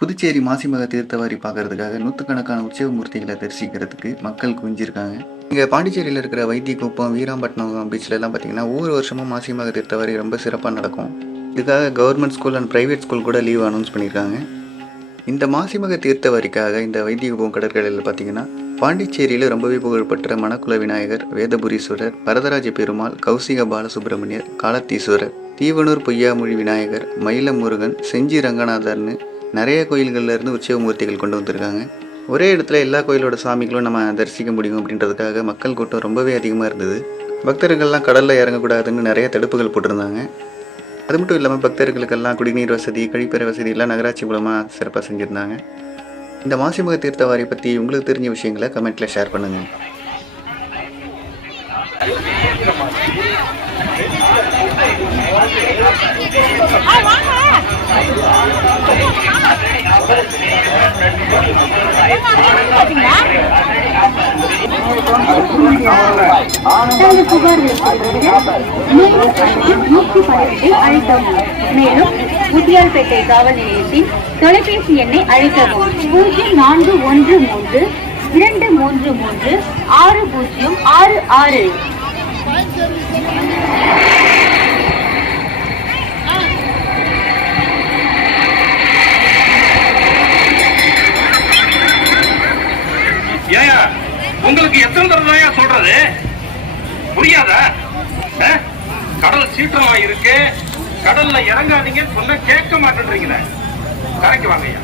புதுச்சேரி மாசிமக தீர்த்தவாரி பார்க்கறதுக்காக நூற்றுக்கணக்கான உற்சவ மூர்த்திகளை தரிசிக்கிறதுக்கு மக்கள் குவிஞ்சிருக்காங்க. இங்கே பாண்டிச்சேரியில் இருக்கிற வைத்தியக்குப்பம், வீராம்பட்டினம் பீச்லலாம் பார்த்தீங்கன்னா ஒவ்வொரு வருஷமும் மாசிமக தீர்த்தவாரி ரொம்ப சிறப்பாக நடக்கும். இதுக்காக government school and private school கூட லீவ் அனௌன்ஸ் பண்ணியிருக்காங்க. இந்த மாசிமக தீர்த்தவாரிக்காக இந்த வைத்தியக்குப்பம் கடற்கரையில் பார்த்தீங்கன்னா பாண்டிச்சேரியில் ரொம்பவே புகழ்பெற்ற மணக்குள விநாயகர், வேதபுரீஸ்வரர், வரதராஜ பெருமாள், கௌசிக பாலசுப்ரமணியர், காலத்தீஸ்வரர், தீவனூர் பொய்யாமொழி விநாயகர், மயிலம் முருகன், செஞ்சி ரங்கநாதர்னு நிறைய கோயில்களில் இருந்து உற்சவ மூர்த்திகள் கொண்டு வந்திருக்காங்க. ஒரே இடத்துல எல்லா கோயிலோட சாமிகளும் நம்ம தரிசிக்க முடியும் அப்படின்றதுக்காக மக்கள் கூட்டம் ரொம்பவே அதிகமாக இருந்தது. பக்தர்கள்லாம் கடலில் இறங்கக்கூடாதுன்னு நிறைய தடுப்புகள் போட்டிருந்தாங்க. அது மட்டும் இல்லாமல் பக்தர்களுக்கெல்லாம் குடிநீர் வசதி, கழிப்பறை வசதி எல்லாம் நகராட்சி மூலமாக சிறப்பாக செஞ்சுருந்தாங்க. இந்த மாசிமக தீர்த்தவாரி பற்றி உங்களுக்கு தெரிஞ்ச விஷயங்களை கமெண்ட்டில் ஷேர் பண்ணுங்கள். மேலும் முத்தியால்பேட்டை காவல் நிலையத்தின் தொலைபேசி எண்ணை அழைக்கவும் 0413 233 6066. ஏயா உங்களுக்கு எத்தனை தடவை சொல்றது புரியாதா? கடல் சீற்றமா இருக்கு, கடல்ல இறங்காதீங்க சொன்ன கேட்க மாட்டேன்றீங்களே. கரைக்கு வாங்க ஐயா,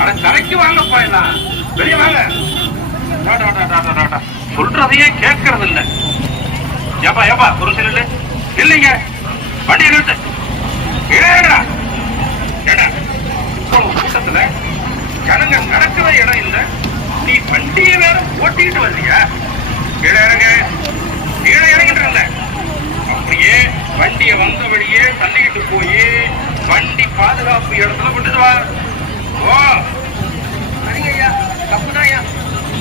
அட கரைக்கு வாங்கப்பா, எல்லாம் வெளியே வாங்க. சொல்றதையே கேட்கறது இல்ல. ஏப்பா ஏப்பா ஒரு சில இல்லைங்க, வண்டி நிறுத்து. கூட்டத்துல ஜனங்க நடக்கவே இடம் இல்லை, நீ வண்டியை வேற ஓட்டிக்கிட்டு வரலையா? கீழே இறங்க, கீழே இறங்கிட்டு அப்படியே வண்டியை வந்த வழியே தள்ளிக்கிட்டு போய் வண்டி பாதுகாப்பு இடத்துல கொண்டு வா. ஓ சரிங்க ஐயா, தப்புதான் ஐயா,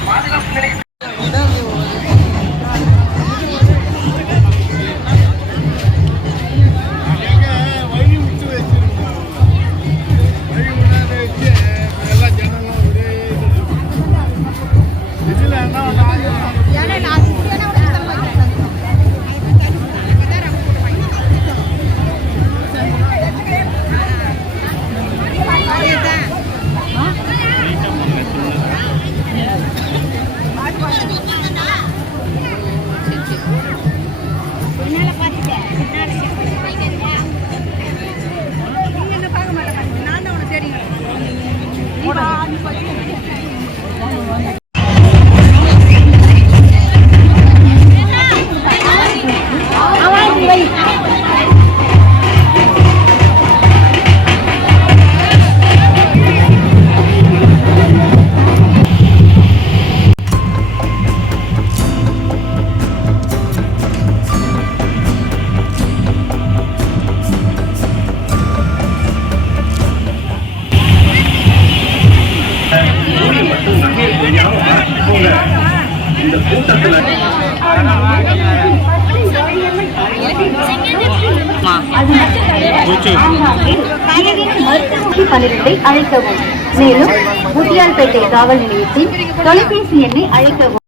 பாதுகாப்பு நிலையம். இந்த கூட்டத்துல அழைக்கவும். மேலும் முத்தியால்பேட்டை காவல் நிலையத்தின் தொலைபேசி எண்ணை அழைக்கவும்.